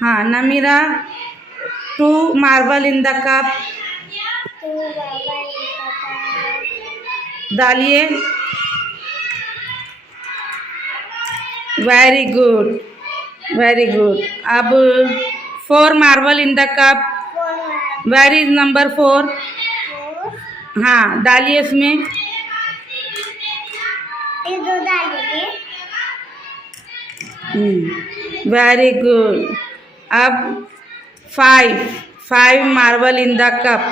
हाँ, Namira, 2 marble in the cup. डालिए. Very good. Very good. अब 4 marble in the cup. Where is number 4? हाँ, डालिए इसमें. Very good. अब 5 marble in the cup.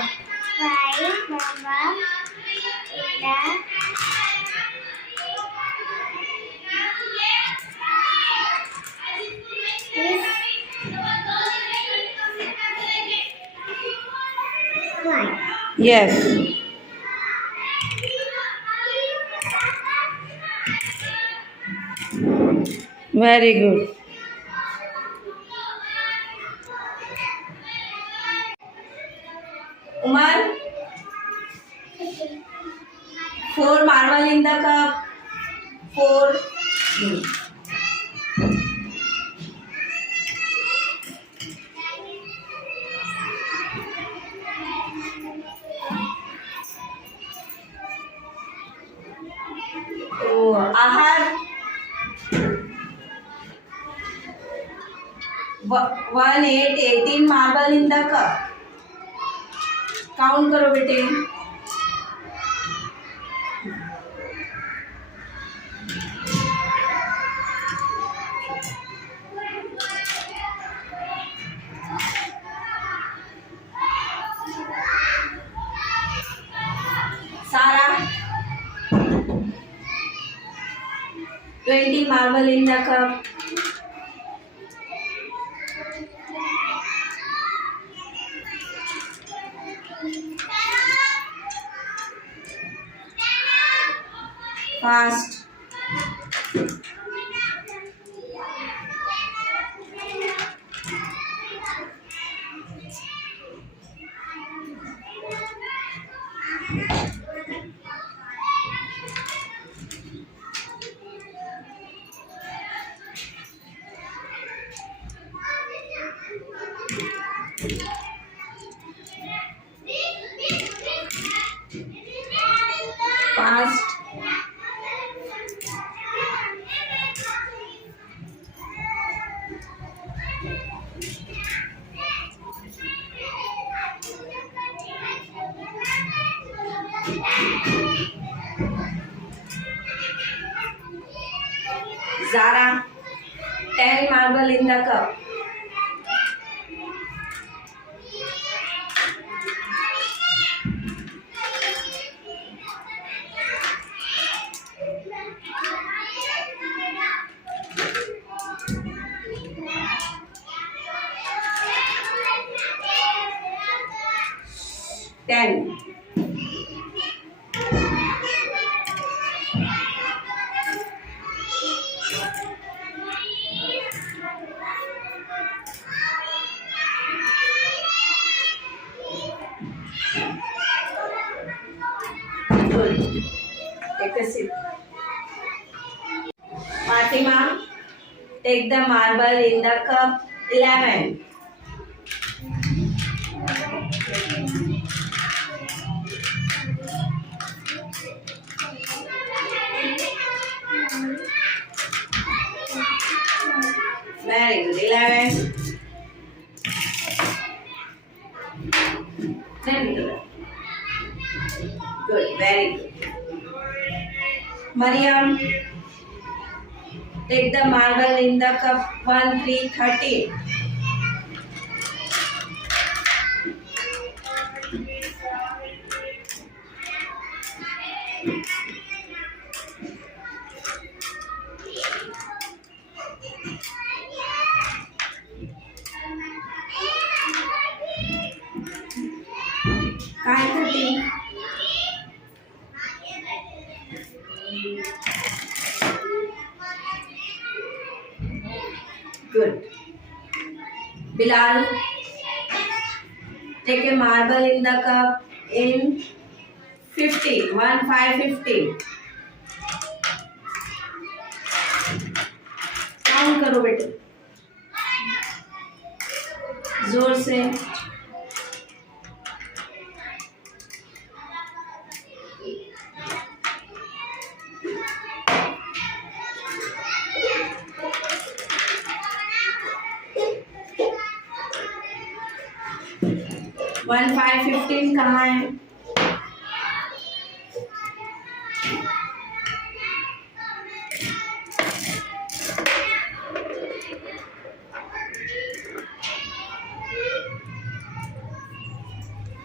Yes. Very good. Umar, 4 marble in the cup. 4. Oh, Ahar, 18 marble in the cup. Count करो बेटे. सारा, 20 marble in the cup. Fast. Fast. Zara, 10 marble in the cup. Ten. Good. Take a sip. Fatima, take the marble in the cup. 11. Very good. 11. Very good. Good. Very good. Mariam, take the marble in the cup. 1, 3, 13. Kind 13. Good. Bilal, take a marble in the cup in 50. 1, 5, 50. Count count करो बेटे, जोर से। One 5 15 कहाँ है?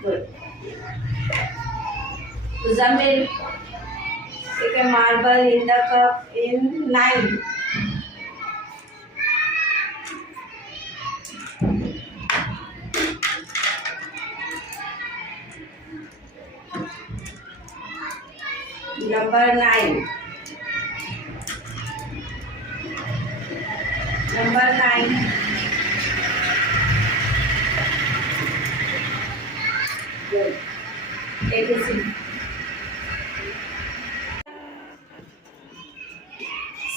Good. Zamil, take a marble in the cup in 9. Number 9. Number 9. Good. Take a seat.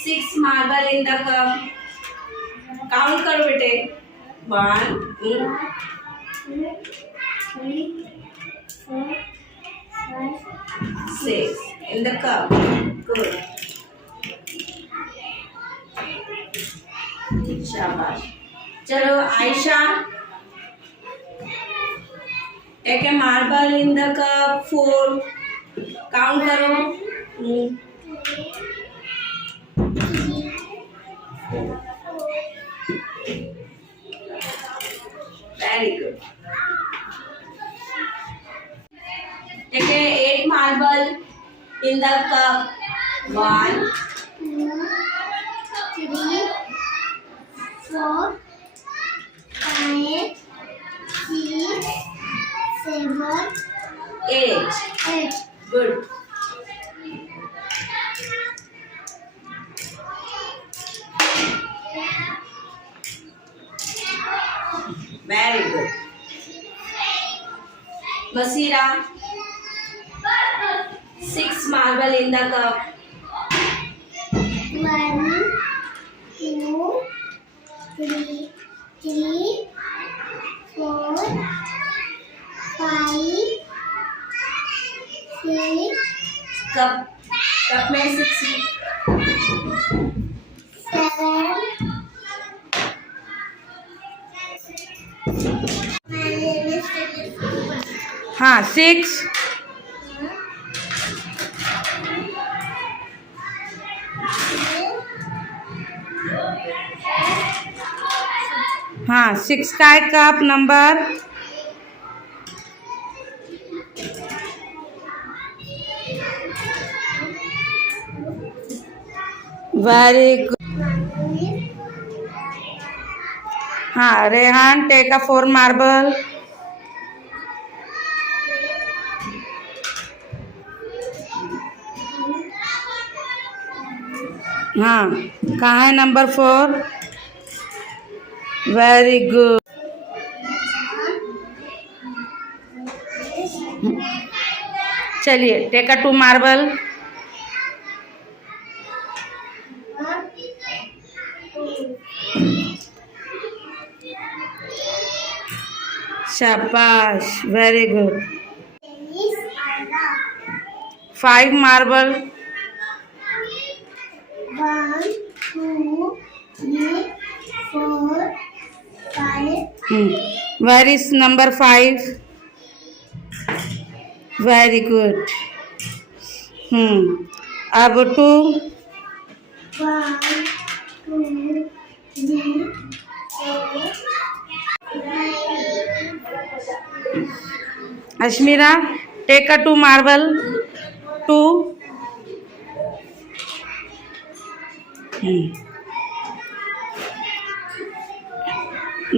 6 marble in the cup. Count करो बेटे. 1 2 3 4 5 6 in the cup. Good. शाबाश. चलो Ayesha. Take a marble in the cup. 4. Count करो. 4. Very good. Take a 8 marble in the cup. 1 2 3 4 5 6 7 8. 8 Good. Very good. Masira. 6 marble in the cup. 1 2 3 4 5 6 cup में 6. 7 हाँ 6. हाँ 6 का है कप नंबर. Very good. हाँ Rehan take a 4 marble. हाँ कहाँ है नंबर 4? Very good. चलिए टेक अ 2 मार्बल. शाबाश very good. 5 marble. 1 2 3 4 5 where is number 5? Very good. अब 2. 1 2 3 4 अश्मीरा टेक अ 2 मार्बल. 2.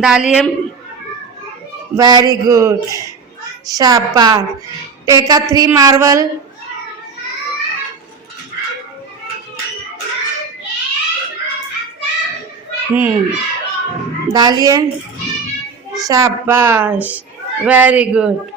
डालिए. Very good. शाबाश. Take a 3 marble. डालिए. शाबाश वेरी गुड.